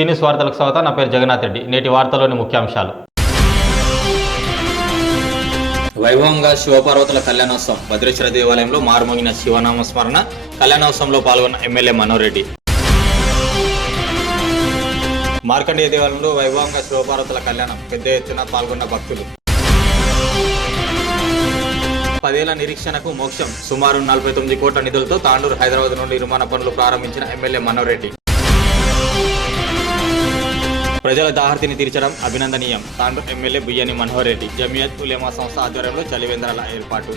సీనియస్ వార్తలకు స్వాగతం. నా పేరు జగన్నాథ్ రెడ్డి. నేటి వార్తలోని ముఖ్యాంశాలు. వైభవంగా శివపార్వతుల కళ్యాణోత్సవం. భద్రేశ్వర దేవాలయంలో మారుమోగిన శివనామ స్మరణ. కళ్యాణోత్సవంలో పాల్గొన్న ఎమ్మెల్యే మనోహర్ రెడ్డి. మార్కండేయ దేవాలయంలో వైభవంగా శివపార్వతుల కళ్యాణం. పెద్ద ఎత్తున పాల్గొన్న భక్తులు. పదేళ్ళ నిరీక్షణకు మోక్షం. సుమారు నలభై తొమ్మిది కోట్ల నిధులతో తాండూరు హైదరాబాద్ నుండి నిర్మాణ పనులు ప్రారంభించిన ఎమ్మెల్యే మనోహర్ రెడ్డి. ప్రజల దాహర్తిని తీర్చడం అభినందనీయం. తాండూరు ఎమ్మెల్యే బుయ్యని మనోహర్ రెడ్డి జమియత్ ఉలేమా సంస్థ ఆధ్వర్యంలో చలివేంద్రాల ఏర్పాటు.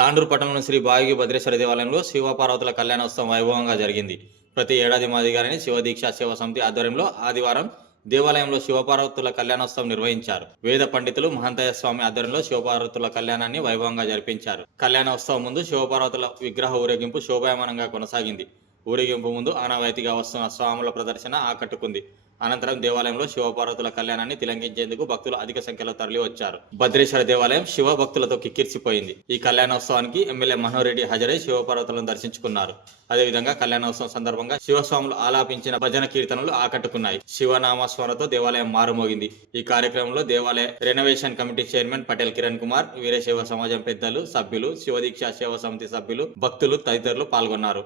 తాండూరు పట్టణంలో శ్రీ బాగి భద్రేశ్వర దేవాలయంలో శివపార్వతుల కళ్యాణోత్సవం వైభవంగా జరిగింది. ప్రతి ఏడాది మాదిరిగానే శివదీక్ష శివ సమితి ఆధ్వర్యంలో ఆదివారం దేవాలయంలో శివపార్వతుల కళ్యాణోత్సవం నిర్వహించారు. వేద పండితులు మహంతయ స్వామి ఆధ్వర్యంలో శివపార్వతుల కళ్యాణాన్ని వైభవంగా జరిపించారు. కళ్యాణోత్సవం ముందు శివపార్వతుల విగ్రహ ఊరేగింపు శోభాయమానంగా కొనసాగింది. ఊరేగింపు ముందు ఆనవాయితీగా వస్తున్న స్వాముల ప్రదర్శన ఆకట్టుకుంది. అనంతరం దేవాలయంలో శివపార్వతుల కళ్యాణాన్ని తిలంగించేందుకు భక్తులు అధిక సంఖ్యలో తరలి వచ్చారు. భద్రేశ్వర దేవాలయం శివ భక్తులతో కిక్కిర్చిపోయింది ఈ కళ్యాణోత్సవానికి ఎమ్మెల్యే మనోహర్ రెడ్డి హాజరై శివపార్వతులను దర్శించుకున్నారు. అదేవిధంగా కళ్యాణోత్సవం సందర్భంగా శివస్వాములు ఆలాపించిన భజన కీర్తనలు ఆకట్టుకున్నాయి. శివనామస్మరణతో దేవాలయం మారుమోగింది. ఈ కార్యక్రమంలో దేవాలయ renovation committee chairman Patel Kiran Kumar Veerashaiva సమాజం పెద్దలు సభ్యులు శివదీక్ష సేవ సమితి సభ్యులు భక్తులు తదితరులు పాల్గొన్నారు.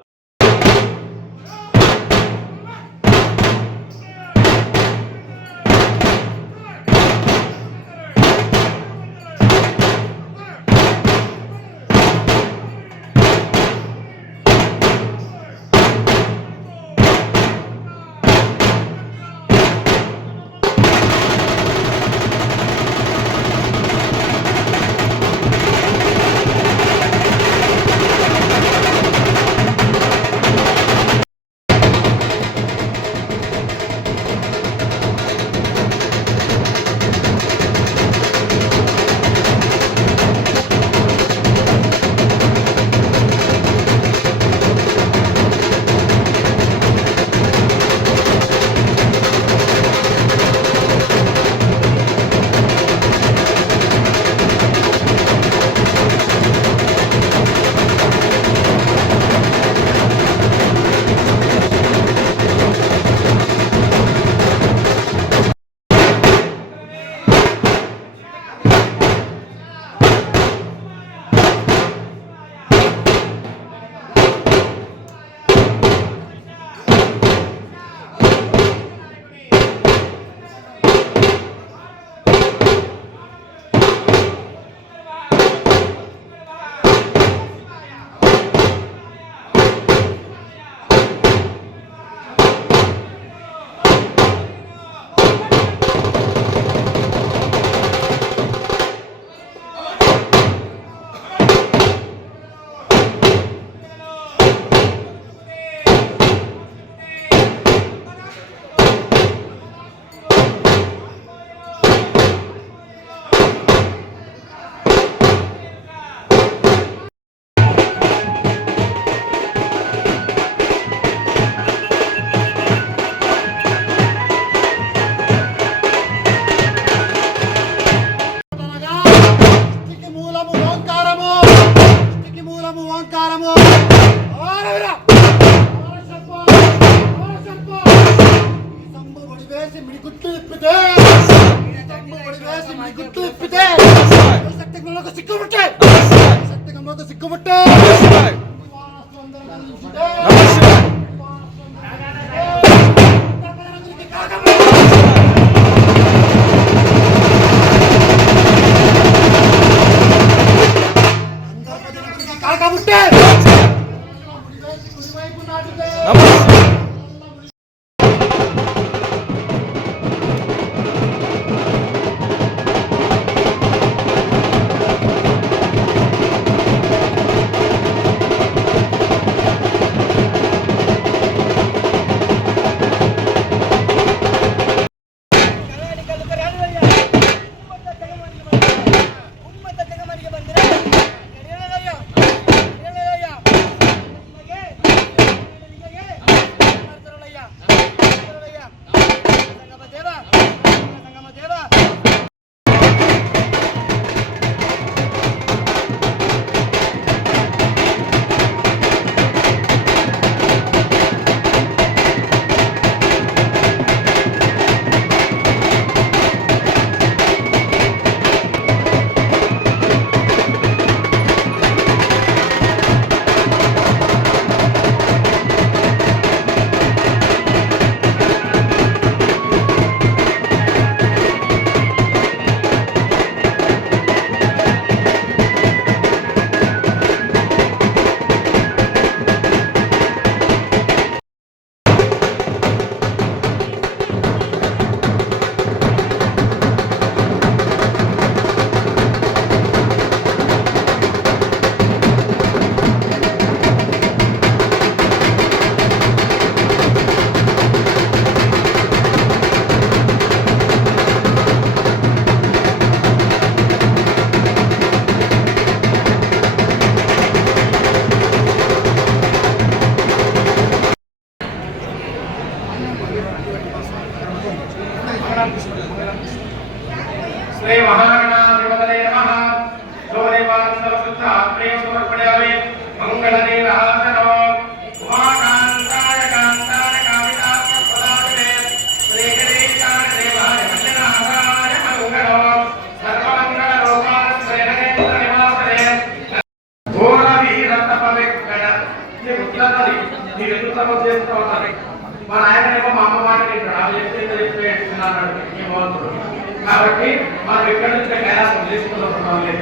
তাহলে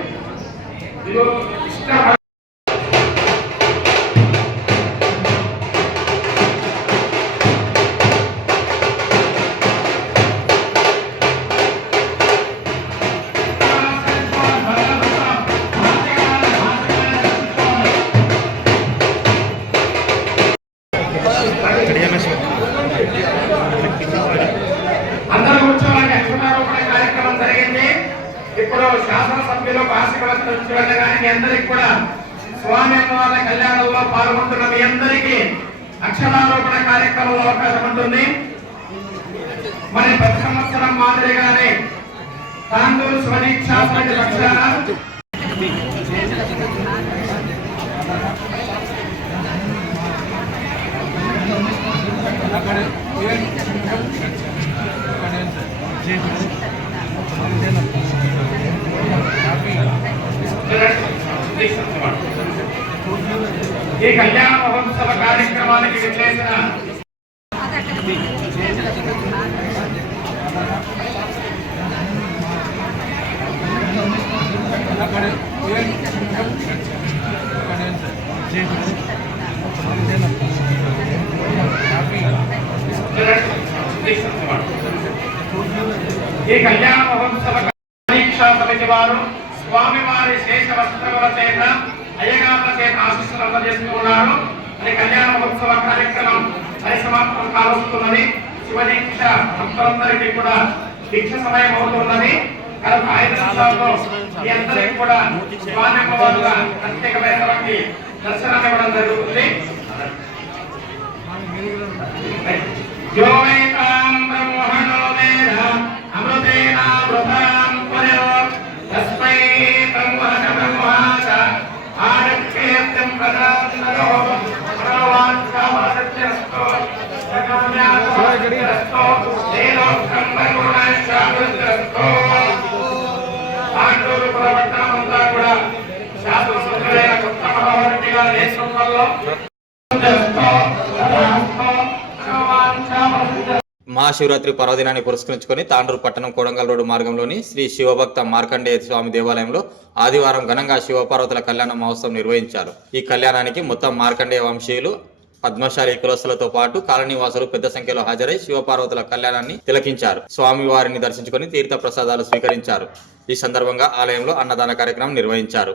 ఈ కళ్యాణ మహోత్సవ కార్యక్రమానికి విచ్చేసిన ఈ కళ్యాణ మహోత్సవ పరీక్షా సమితి వారు స్వామివారి శేష వస్త్రముల చేత అయ్యగారుల చేత ఆశీస్సులు అందజేస్తూ ఉన్నారు ఈ కళ్యాణ మహోత్సవ కార్యక్రమం పరిసమాప్తం కావస్తున్నది శివదీక్ష భక్తులందరికీ కూడా దీక్ష సమయం అవుతున్నది కార్యక్రమాల్లో మీ అందరికీ కూడా స్వామి వారుగా ప్రత్యేకమైనటువంటి దర్శనం ఇవ్వడం జరుగుతుంది యోగైతాం బ్రహ్మణో పాండవులు కూడా కొత్త గారి నేతృత్వంలో మహాశివరాత్రి పర్వదినాన్ని పురస్కరించుకొని తాండూరు పట్టణం కోడంగల్ రోడ్డు మార్గంలోని శ్రీ శివభక్త మార్కండేయ స్వామి దేవాలయంలో ఆదివారం ఘనంగా శివపార్వతుల కళ్యాణ మహోత్సవం నిర్వహించారు. ఈ కళ్యాణానికి మొత్తం మార్కండేయ వంశీయులు పద్మశాలి కులస్తులతో పాటు కాలనీవాసులు పెద్ద సంఖ్యలో హాజరై శివపార్వతుల కళ్యాణాన్ని తిలకించారు. స్వామి వారిని దర్శించుకొని తీర్థ ప్రసాదాలు స్వీకరించారు. ఈ సందర్భంగా ఆలయంలో అన్నదాన కార్యక్రమం నిర్వహించారు.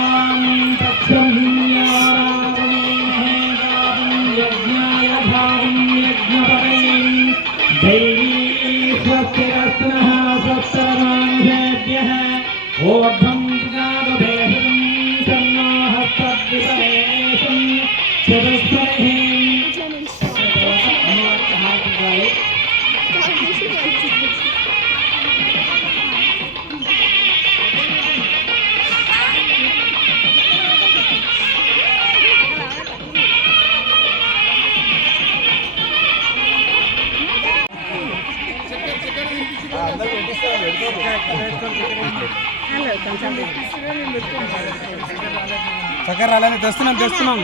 చక్కెర రాలేదు తెస్తున్నాం. తెస్తున్నాం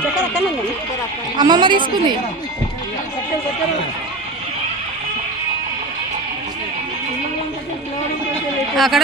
అమ్మమ్మ తీసుకుంది. అక్కడ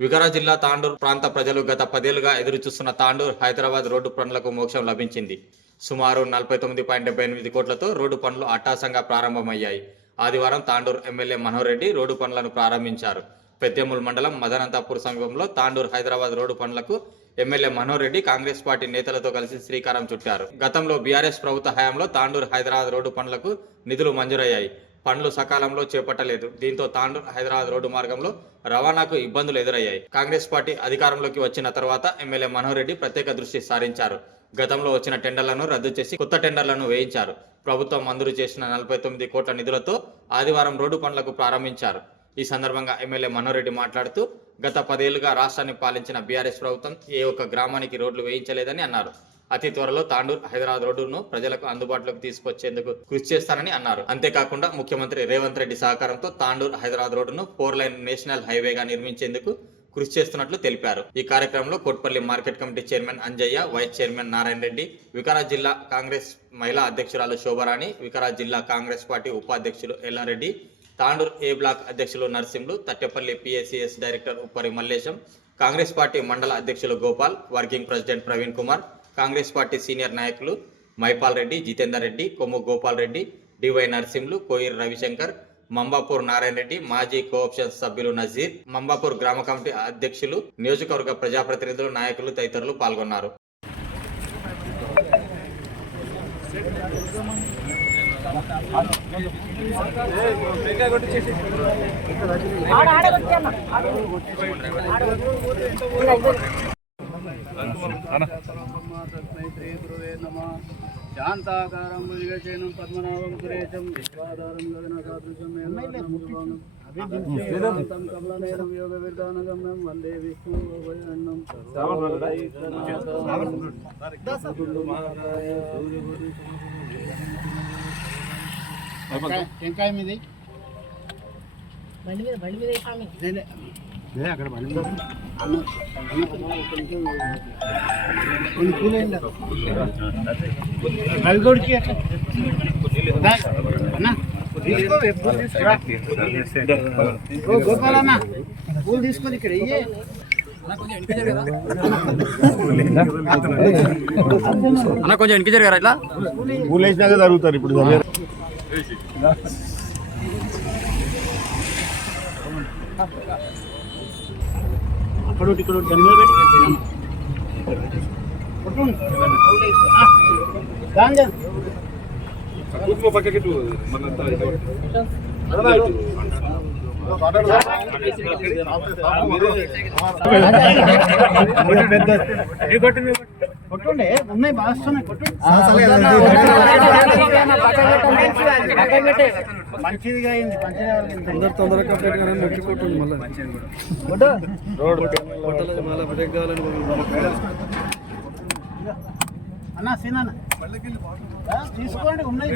లై- వికారాబాద్ జిల్లా తాండూరు ప్రాంత ప్రజలు గత పదేళ్ళుగా ఎదురుచూస్తున్న తాండూరు హైదరాబాద్ రోడ్డు పనులకు మోక్షం లభించింది. సుమారు నలభై తొమ్మిది పాయింట్ డెబ్బై ఎనిమిది కోట్లతో రోడ్డు పనులు అట్టాసంగా ప్రారంభమయ్యాయి. ఆదివారం తాండూరు ఎమ్మెల్యే మనోహర్ రెడ్డి రోడ్డు పనులను ప్రారంభించారు. పెద్దెమ్మూల్ మండలం మదనంతాపూర్ సమీపంలో తాండూరు హైదరాబాద్ రోడ్డు పనులకు ఎమ్మెల్యే మనోహర్ రెడ్డి కాంగ్రెస్ పార్టీ నేతలతో కలిసి శ్రీకారం చుట్టారు. గతంలో బీఆర్ఎస్ ప్రభుత్వ హయాంలో తాండూరు హైదరాబాద్ రోడ్డు పనులకు నిధులు మంజూరయ్యాయి. పనులు సకాలంలో చేపట్టలేదు. దీంతో తాండూర్ హైదరాబాద్ రోడ్డు మార్గంలో రవాణాకు ఇబ్బందులు ఎదురయ్యాయి. కాంగ్రెస్ పార్టీ అధికారంలోకి వచ్చిన తర్వాత ఎమ్మెల్యే మనోహర్ రెడ్డి ప్రత్యేక దృష్టి సారించారు. గతంలో వచ్చిన టెండర్లను రద్దు చేసి కొత్త టెండర్లను వేయించారు. ప్రభుత్వం మంజూరు చేసిన నలభై తొమ్మిది కోట్ల నిధులతో ఆదివారం రోడ్డు పనులకు ప్రారంభించారు. ఈ సందర్భంగా ఎమ్మెల్యే మనోహర్ రెడ్డి మాట్లాడుతూ గత పదేళ్ళుగా రాష్ట్రాన్ని పాలించిన బీఆర్ఎస్ ప్రభుత్వం ఏ ఒక్క గ్రామానికి రోడ్లు వేయించలేదని అన్నారు. అతి త్వరలో తాండూర్ హైదరాబాద్ రోడ్డును ప్రజలకు అందుబాటులోకి తీసుకొచ్చేందుకు కృషి చేస్తానని అన్నారు. అంతేకాకుండా ముఖ్యమంత్రి రేవంత్ రెడ్డి సహకారంతో తాండూర్ హైదరాబాద్ రోడ్డును ఫోర్ లైన్ నేషనల్ హైవేగా నిర్మించేందుకు కృషి చేస్తున్నట్లు తెలిపారు. ఈ కార్యక్రమంలో Kotpally market committee chairman Anjaiah vice chairman Narayana Reddy Vikarabad జిల్లా కాంగ్రెస్ మహిళా అధ్యక్షురాలు శోభరాణి వికారాబాద్ జిల్లా కాంగ్రెస్ పార్టీ ఉపాధ్యక్షులు ఎల్లారెడ్డి తాండూర్ ఏ బ్లాక్ అధ్యక్షులు Narasimhulu Tattepalli PSCS director Uppari Mallesham Congress party మండల అధ్యక్షులు Gopal working president Praveen Kumar Congress party senior నాయకులు మైపాల్ రెడ్డి జితేందర్ రెడ్డి కొమ్ము గోపాల్ రెడ్డి డివై నరసింహులు కోయిర్ రవిశంకర్ మంబాపూర్ నారాయణ రెడ్డి మాజీ కోఆప్షన్ సభ్యులు నజీర్ మంబాపూర్ గ్రామ కమిటీ అధ్యక్షులు నియోజకవర్గ ప్రజాప్రతినిధులు నాయకులు తదితరులు పాల్గొన్నారు. శాంతాకారం భుజగశయనం పద్మనాభం సురేశం. విశ్వాధారం గగన సాదృశం వేదాంతం కమలనయనం యోగ విధానగమ్యం వందే విష్ణు అన్నం టెంకాయ మీది? బండి మీద బండి మీద అక్కడ దా, అన్న తీసుకో, పూలు పూలు తీసుకొని ఇక్కడ ఇయ్యే. అన్న కొంచెం వెనక్కి జరగారా ఇట్లా. పూలేసినాక జరుగుతారు ఇప్పుడు అక్కడ ఇక్కడ జన్మ పెట్టి కొట్టు. ఆ, గాంజా. కొట్టుండే ఉన్నాయి బాగా వస్తున్నాయి కొట్టు మంచిదిగా అయింది కంప్లీట్ కానీ కొట్టుంది మళ్ళీ అన్న సీనా తీసుకోండి ఉన్నాయి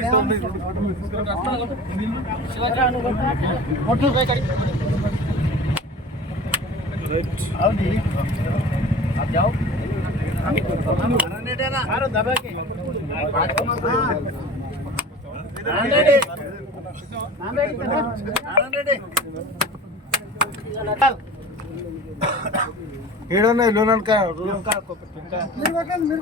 కొట్టు అవును ఏడన్నా లోన్ మీరు కొట్టండి మీరు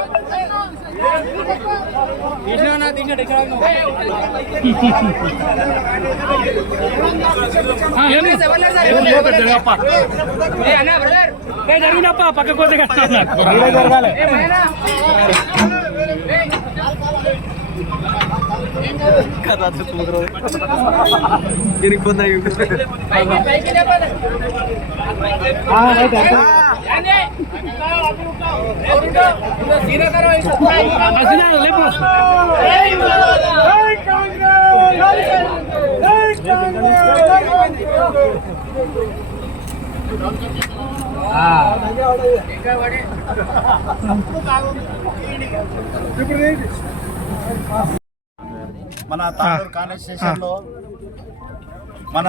అది పోయి అరే ముందు అవి అయిపోయిన ఉండు. తర్వాత అవతల కూడా ఉన్నాయి కొట్టు మన తాండూరు కాన్స్టిట్యూషన్లో మన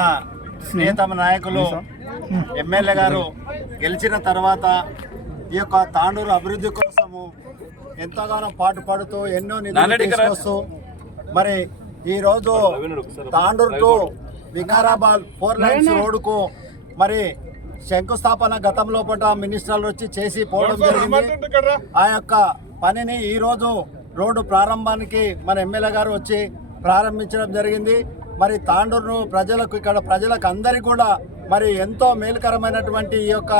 స్నేహితమ నాయకులు ఎమ్మెల్యే గారు గెలిచిన తర్వాత ఈ యొక్క తాండూరు అభివృద్ధి కోసము ఎంతగానో పాటుపడుతూ ఎన్నో నిధులు తీసుకొస్తూ మరి ఈ రోజు Tandur to Vikarabad four lanes రోడ్డుకు మరి శంకుస్థాపన గతంలో పూట మినిస్టర్లు వచ్చి చేసి పోవడం జరిగింది. ఆ యొక్క పనిని ఈ రోజు రోడ్డు ప్రారంభానికి మన ఎమ్మెల్యే గారు వచ్చి ప్రారంభించడం జరిగింది. మరి తాండూరు ప్రజలకు ఇక్కడ ప్రజలకు అందరికీ కూడా మరి ఎంతో మేలుకరమైనటువంటి ఈ యొక్క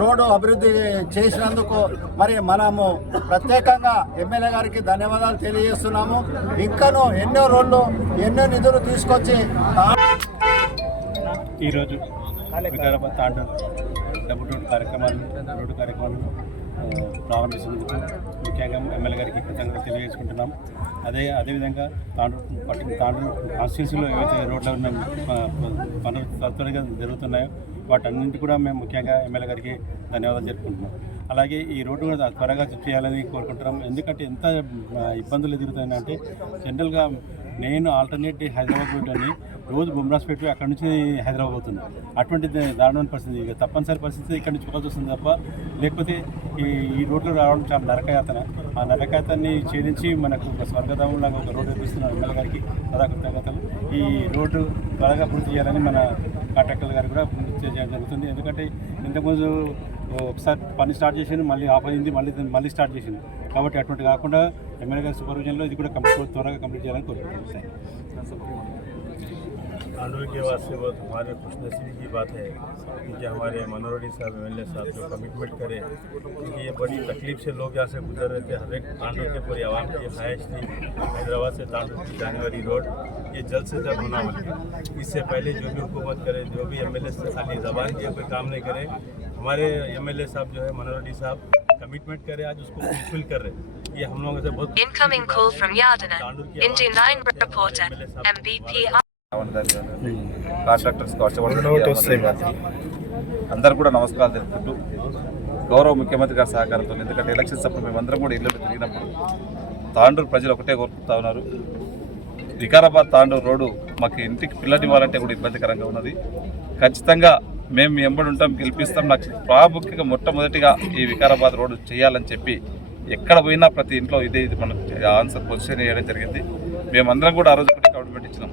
రోడ్డు అభివృద్ధి చేసినందుకు మరి మనము ప్రత్యేకంగా ఎమ్మెల్యే గారికి ధన్యవాదాలు తెలియజేస్తున్నాము. ఇంకనూ ఎన్నో రోడ్లు ఎన్నో నిధులు తీసుకొచ్చి ఈరోజు వికారాబాద్ తాండూరు డబ్బు రోడ్డు కార్యక్రమాలు రోడ్డు కార్యక్రమాలు ప్రారంభిస్తున్నందుకు ముఖ్యంగా ఎమ్మెల్యే గారికి కృతజ్ఞతలు తెలియజేసుకుంటున్నాం. అదే అదేవిధంగా తాండ్రు పట్టణ తాండ్రు కాన్స్టిట్యూన్సీలో ఏవైతే రోడ్ల ఉన్న పనులు త్వరగా జరుగుతున్నాయో వాటన్నింటి కూడా మేము ముఖ్యంగా ఎమ్మెల్యే గారికి ధన్యవాదాలు జరుపుకుంటున్నాం. అలాగే ఈ రోడ్డు కూడా త్వరగా చేయాలని కోరుకుంటున్నాం. ఎందుకంటే ఎంత ఇబ్బందులు ఎదుగుతాయంటే జనరల్గా నేను ఆల్టర్నేట్ హైదరాబాద్ రోడ్డు అని రోజు బొమ్రాస్పేట అక్కడ నుంచి హైదరాబాద్ అవుతుంది అటువంటి దారుణమైన పరిస్థితి. ఇక తప్పనిసరి పరిస్థితి ఇక్కడ నుంచి పోవాల్సి వస్తుంది తప్ప లేకపోతే ఈ ఈ రోడ్లో రావడం చాలా నరకయాతన. ఆ నరకయాతని ఛేదించి మనకు ఒక స్వర్గధామం లాగా ఒక రోడ్డు వేపిస్తున్న ఎమ్మెల్యే గారికి సదా కృతజ్ఞతలు. ఈ రోడ్డు త్వరగా పూర్తి చేయాలని మన కాంట్రాక్టర్ గారు కూడా పూర్తి చేయడం జరుగుతుంది. ఎందుకంటే ఇంతకుముందు ఒకసారి పని స్టార్ట్ చేసింది మళ్ళీ ఆఫ్ అయింది మళ్ళీ మళ్ళీ స్టార్ట్ చేసింది కాబట్టి అటువంటి కాకుండా ఎమ్మెల్యే గారి సూపర్విజన్లో ఇది కూడా కంప్లీట్ త్వరగా కంప్లీట్ చేయాలని కోరుకుంటున్నాను. मांडवी के वास्ते बहुत हमारे खुशनसीबी की बात है क्योंकि हमारे मनोरडी साहब एम एल साहब जो कमिटमेंट करे क्योंकि ये बड़ी तकलीफ़ से लोग यहाँ से गुजर रहे थे। हर एक मांडव के पूरी आवाम की ख्वाहिश थी हैदराबाद से तांडव की जाने वाली रोड ये जल्द से जल्द होना बने इससे पहले जो भी हुकूमत करे जो भी एम एल से खाली जबान के कोई काम नहीं करे हमारे एम एल साहब जो है मनोरडी साहब कमिटमेंट करे आज उसको फुलफिल कर रहे ये हम लोगों से बहुत incoming call from यादना Indian line reporter MBP contractors అందరు కూడా నమస్కారాలు తెలుపుకుంటూ గౌరవ ముఖ్యమంత్రి గారి సహకారంతో ఎందుకంటే ఎలక్షన్స్ అప్పుడు మేమందరం కూడా ఇల్లు తిరిగినప్పుడు తాండూరు ప్రజలు ఒకటే కోరుకుంటా ఉన్నారు. వికారాబాద్ తాండూరు రోడ్డు మాకు ఇంటికి పిల్లలు ఇవ్వాలంటే కూడా ఇబ్బందికరంగా ఉన్నది. ఖచ్చితంగా మేము ఎంబడి ఉంటాం గెలిపిస్తాం. నాకు ప్రాముఖ్యంగా మొట్టమొదటిగా ఈ వికారాబాద్ రోడ్డు చేయాలని చెప్పి ఎక్కడ పోయినా ప్రతి ఇంట్లో ఇదే ఇది మనకు ఆన్సర్ పొజిషన్ చేయడం జరిగింది. మేమందరం కూడా ఆ రోజు ఒకటి కమిట్మెంట్ ఇచ్చినాం.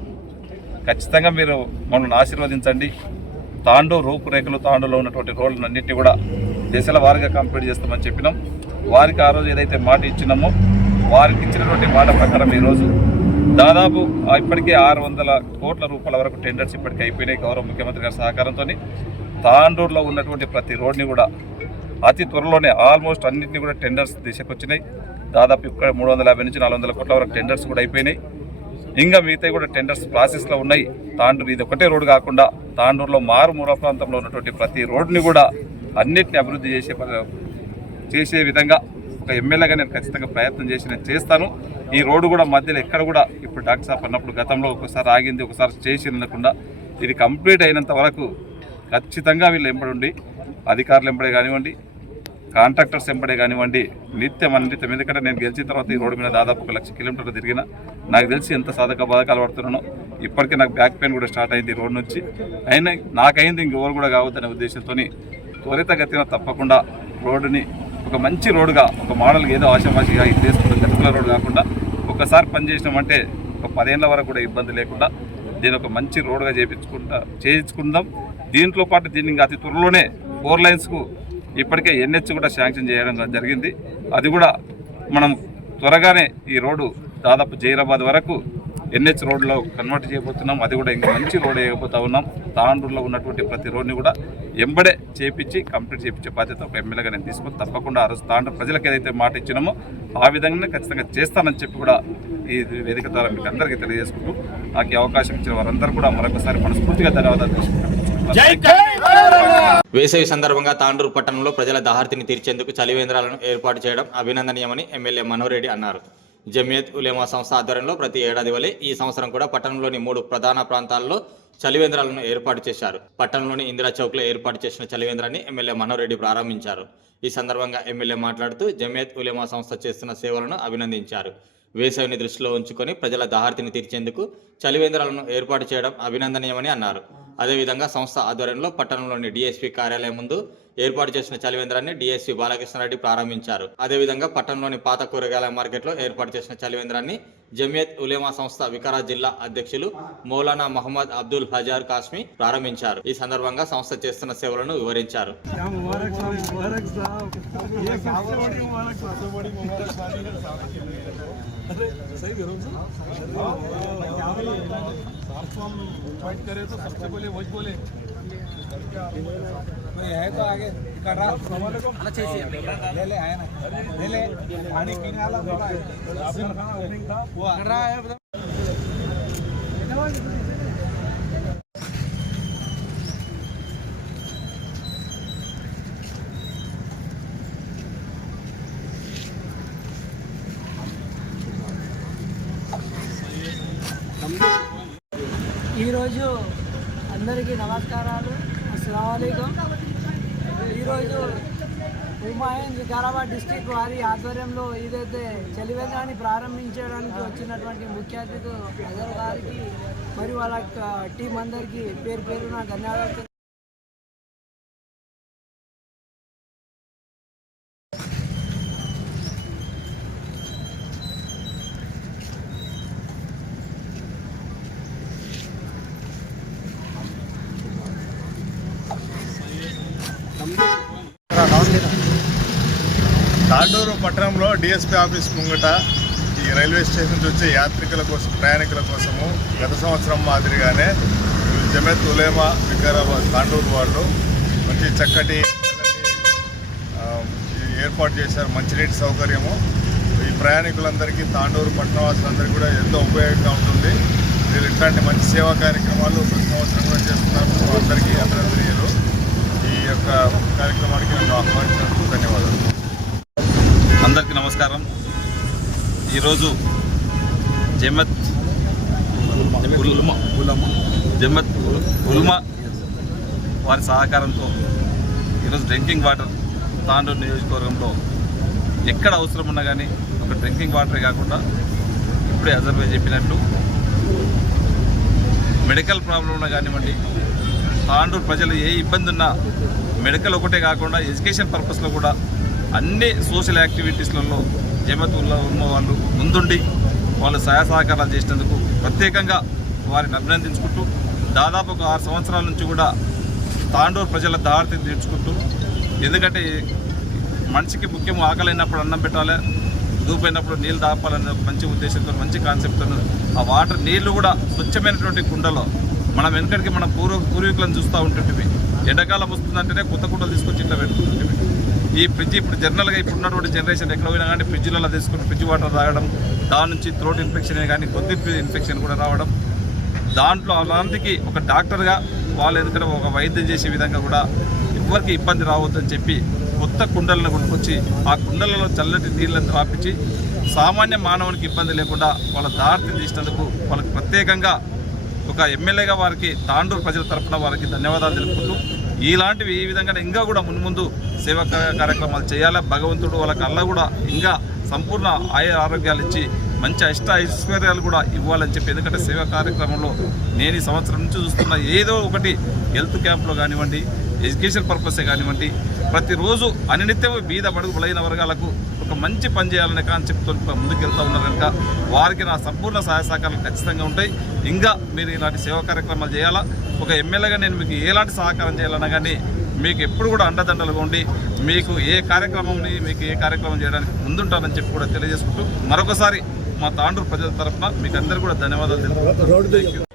ఖచ్చితంగా మీరు మమ్మల్ని ఆశీర్వదించండి. తాండూ రూపురేఖలు తాండూలో ఉన్నటువంటి రోడ్లన్నింటినీ కూడా దశల వారిగా కంప్లీట్ చేస్తామని చెప్పినాం. వారికి ఆ రోజు ఏదైతే మాట ఇచ్చినామో వారికి ఇచ్చినటువంటి మాట ప్రకారం ఈరోజు దాదాపు ఇప్పటికే ఆరు వందల కోట్ల రూపాయల వరకు టెండర్స్ ఇప్పటికే అయిపోయినాయి గౌరవ ముఖ్యమంత్రి గారి సహకారంతో తాండూరులో ఉన్నటువంటి ప్రతి రోడ్ని కూడా అతి త్వరలోనే ఆల్మోస్ట్ అన్నింటినీ కూడా టెండర్స్ దిశకు వచ్చినాయి దాదాపు ఇక్కడ మూడు వందల యాభై నుంచి నాలుగు వందల కోట్ల వరకు టెండర్స్ కూడా అయిపోయినాయి. ఇంకా మిగతా కూడా టెండర్స్ ప్రాసెస్లో ఉన్నాయి. తాండూరు ఇది ఒకటే రోడ్డు కాకుండా తాండూరులో మారుమూల ప్రాంతంలో ఉన్నటువంటి ప్రతి రోడ్ని కూడా అన్నిటిని అభివృద్ధి చేసే ప- చేసే విధంగా ఒక ఎమ్మెల్యేగా నేను ఖచ్చితంగా ప్రయత్నం చేసి నేను చేస్తాను. ఈ రోడ్డు కూడా మధ్యలో ఎక్కడ కూడా ఇప్పుడు డాక్టర్ సాబ్ అన్నప్పుడు గతంలో ఒకసారి ఆగింది ఒకసారి చేసి అనకుండా ఇది కంప్లీట్ అయినంత వరకు ఖచ్చితంగా వీళ్ళు ఎంబడి ఉండి అధికారులు ఎంబడే కానివ్వండి కాంట్రాక్టర్స్ ఎంబడే కానివ్వండి నిత్యం అనిత్యం ఎందుకంటే నేను గెలిచిన తర్వాత ఈ రోడ్డు మీద దాదాపు ఒక లక్ష కిలోమీటర్లు తిరిగిన నాకు తెలిసి ఎంత సాధక బాధకాలు పడుతున్నానో ఇప్పటికే నాకు బ్యాక్ పెయిన్ కూడా స్టార్ట్ అయింది ఈ రోడ్ నుంచి. అయినా నాకైంది ఇంకెవరు కూడా కావద్దనే ఉద్దేశంతో త్వరితగతిన తప్పకుండా రోడ్డుని ఒక మంచి రోడ్డుగా ఒక మోడల్గా ఏదో ఆశామాషిగా ఇది చేసుకుంటే గతుకుల రోడ్డు కాకుండా ఒకసారి పనిచేసినామంటే ఒక పదేళ్ళ వరకు కూడా ఇబ్బంది లేకుండా దీని ఒక మంచి రోడ్డుగా చేయించుకుంటా చేయించుకుందాం. దీంట్లో పాటు దీన్ని ఇంకా అతి త్వరలోనే ఫోర్ లైన్స్కు ఇప్పటికే ఎన్హెచ్ కూడా శాంక్షన్ చేయడం జరిగింది. అది కూడా మనం త్వరగానే ఈ రోడ్డు దాదాపు జైరాబాద్ వరకు ఎన్హెచ్ రోడ్లో కన్వర్ట్ చేయబోతున్నాం. అది కూడా ఇంకా మంచి రోడ్ వేయబోతా ఉన్నాం. తాండూరులో ఉన్నటువంటి ప్రతి రోడ్ని కూడా ఎంబడే చేపించి కంప్లీట్ చేయించే బాధ్యత ఒక ఎమ్మెల్యేగా నేను తీసుకొని తప్పకుండా ఆ రోజు తాండూరు ప్రజలకు ఏదైతే మాట ఇచ్చినామో ఆ విధంగానే ఖచ్చితంగా చేస్తానని చెప్పి కూడా ఈ వేదిక ద్వారా మీకు అందరికీ తెలియజేసుకుంటూ నాకు అవకాశం ఇచ్చిన వారందరూ కూడా మరొకసారి మనస్ఫూర్తిగా ధన్యవాదాలు తెలుసుకుంటున్నాను. వేసవి సందర్భంగా తాండూరు పట్టణంలో ప్రజల దాహార్తిని తీర్చేందుకు చలివేంద్రాలను ఏర్పాటు చేయడం అభినందనీయమని ఎమ్మెల్యే మనోహర్ రెడ్డి అన్నారు. జమియత్ ఉలేమా సంస్థ ఆధ్వర్యంలో ప్రతి ఏడాది వలె ఈ సంవత్సరం కూడా పట్టణంలోని మూడు ప్రధాన ప్రాంతాల్లో చలివేంద్రాలను ఏర్పాటు చేశారు. పట్టణంలోని ఇందిరా చౌక్లో ఏర్పాటు చేసిన చలివేంద్రాన్ని ఎమ్మెల్యే మనోహర్ రెడ్డి ప్రారంభించారు. ఈ సందర్భంగా ఎమ్మెల్యే మాట్లాడుతూ జమియత్ ఉలేమా సంస్థ చేస్తున్న సేవలను అభినందించారు. వేసవిని దృష్టిలో ఉంచుకొని ప్రజల దాహార్తిని తీర్చేందుకు చలివేంద్రాలను ఏర్పాటు చేయడం అభినందనీయమని అన్నారు. అదేవిధంగా సంస్థ ఆధ్వర్యంలో పట్టణంలోని డీఎస్పీ కార్యాలయం ముందు ఏర్పాటు చేసిన చలివేంద్రాన్ని డీఎస్పీ బాలకృష్ణారెడ్డి ప్రారంభించారు అదేవిధంగా పట్టణంలోని పాత కూరగాయల మార్కెట్లో ఏర్పాటు చేసిన చలివేంద్రాన్ని జమియత్ ఉలేమా సంస్థ వికారాబాద్ జిల్లా అధ్యక్షులు మౌలానా మహమ్మద్ అబ్దుల్ హజార్ కాస్మి ప్రారంభించారు ఈ సందర్భంగా సంస్థ చేస్తున్న సేవలను వివరించారు ఈరోజు అందరికీ నమస్కారాలు. అస్సలం ఈరోజు హుమాయూన్ వికారాబాద్ డిస్టిక్ వారి ఆధ్వర్యంలో ఏదైతే చలివేదాన్ని ప్రారంభించడానికి వచ్చినటువంటి ముఖ్య అతిథి అజర్ గారికి మరియు వాళ్ళ టీం అందరికీ పేరు పేరున ధన్యవాదాలు నెల్లూరు పట్టణంలో డిఎస్పీ ఆఫీస్ ముంగట ఈ రైల్వే స్టేషన్ నుంచి వచ్చే యాత్రికుల కోసం ప్రయాణికుల కోసము గత సంవత్సరం మాదిరిగానే ఈ జమేత్ ఉలేమా వికారాబాద్ తాండూరు వాళ్ళు మంచి చక్కటి ఏర్పాటు చేశారు. మంచినీటి సౌకర్యము. ఈ ప్రయాణికులందరికీ తాండూరు పట్టణవాసులందరికీ కూడా ఎంతో ఉపయోగంగా ఉంటుంది. వీళ్ళు ఇట్లాంటి మంచి సేవా కార్యక్రమాలు ప్రతి సంవత్సరం కూడా చేస్తున్నారు. అందరికీ అభినందనీయులు. ఈ యొక్క కార్యక్రమానికి నన్ను ఆహ్వానించినందుకు ధన్యవాదాలు. అందరికీ నమస్కారం. ఈరోజు జమత్ జమత్ ఉల్మా వారి సహకారంతో ఈరోజు డ్రింకింగ్ వాటర్ తాండూరు నియోజకవర్గంలో ఎక్కడ అవసరం ఉన్నా కానీ ఒక డ్రింకింగ్ వాటరే కాకుండా ఇప్పుడే అజర్వే చెప్పినట్లు మెడికల్ ప్రాబ్లం ఉన్నా కానివ్వండి తాండూరు ప్రజలు ఏ ఇబ్బంది ఉన్నా మెడికల్ ఒకటే కాకుండా ఎడ్యుకేషన్ పర్పస్లో కూడా అన్ని సోషల్ యాక్టివిటీస్లలో జమతుల్లో ఉన్న వాళ్ళు ముందుండి వాళ్ళు సహాయ సహకారాలు చేసినందుకు ప్రత్యేకంగా వారిని అభినందించుకుంటూ దాదాపు ఒక ఆరు సంవత్సరాల నుంచి కూడా తాండూరు ప్రజల దారిని తీర్చుకుంటూ ఎందుకంటే మనిషికి ముఖ్యం ఆకలైనప్పుడు అన్నం పెట్టాలి దూపైనప్పుడు నీళ్ళు దాపాలనే ఒక మంచి ఉద్దేశంతో మంచి కాన్సెప్ట్తో ఆ వాటర్ నీళ్ళు కూడా స్వచ్ఛమైనటువంటి కుండలో మనం వెనకడికి మన పూర్వ పూర్వీకులను చూస్తూ ఉంటుంటివి ఎండాకాలం వస్తుందంటేనే కొత్త కుండలు తీసుకొచ్చి ఇట్లా పెట్టుకుంటుంటివి ఈ ఫ్రిడ్జ్ ఇప్పుడు జనరల్గా ఇప్పుడు ఉన్నటువంటి జనరేషన్ ఎక్కడ పోయినా కానీ ఫ్రిడ్జ్లలో తీసుకుని ఫ్రిడ్జ్ వాటర్ తాగడం దాని నుంచి థ్రోట్ ఇన్ఫెక్షన్ కానీ కొద్ది ఇన్ఫెక్షన్ కూడా రావడం. దాంట్లో అలాంటికి ఒక డాక్టర్గా వాళ్ళు ఎందుకంటే ఒక వైద్యం చేసే విధంగా కూడా ఎవరికి ఇబ్బంది రావద్దని చెప్పి కొత్త కుండలను కొనుక్కొచ్చి ఆ కుండలలో చల్లటి నీళ్ళని రాపించి సామాన్య మానవునికి ఇబ్బంది లేకుండా వాళ్ళ దారిని తీసినందుకు వాళ్ళకి ప్రత్యేకంగా ఒక ఎమ్మెల్యేగా వారికి తాండూరు ప్రజల తరపున వారికి ధన్యవాదాలు తెలుపుకుంటూ ఇలాంటివి ఈ విధంగా ఇంకా కూడా మున్ముందు సేవా కార్యక్రమాలు చేయాలా? భగవంతుడు వాళ్ళకి అల్ల కూడా ఇంకా సంపూర్ణ ఆయ ఆరోగ్యాలు ఇచ్చి మంచి అష్ట ఐశ్వర్యాలు కూడా ఇవ్వాలని చెప్పి ఎందుకంటే సేవా కార్యక్రమంలో నేను ఈ సంవత్సరం నుంచి చూస్తున్న ఏదో ఒకటి హెల్త్ క్యాంప్లో కానివ్వండి ఎడ్యుకేషన్ పర్పసే కానివ్వండి ప్రతిరోజు అనినిత్యం బీద బడుగు బలైన వర్గాలకు ఒక మంచి పని చేయాలనే కాన్సెప్ట్తో ముందుకు వెళ్తూ ఉన్నారు కనుక వారికి నా సంపూర్ణ సహాయ సహకారాలు ఖచ్చితంగా ఉంటాయి. ఇంకా మీరు ఇలాంటి సేవా కార్యక్రమాలు చేయాలా? ఒక ఎమ్మెల్యేగా నేను మీకు ఎలాంటి సహకారం చేయాలన్నా కానీ మీకు ఎప్పుడు కూడా అండదండలుగా ఉండి మీకు ఏ కార్యక్రమంని మీకు ఏ కార్యక్రమం చేయడానికి ముందుంటానని చెప్పి కూడా తెలియజేసుకుంటూ మరొకసారి మా తాండూరు ప్రజల తరఫున మీకు అందరికీ కూడా ధన్యవాదాలు.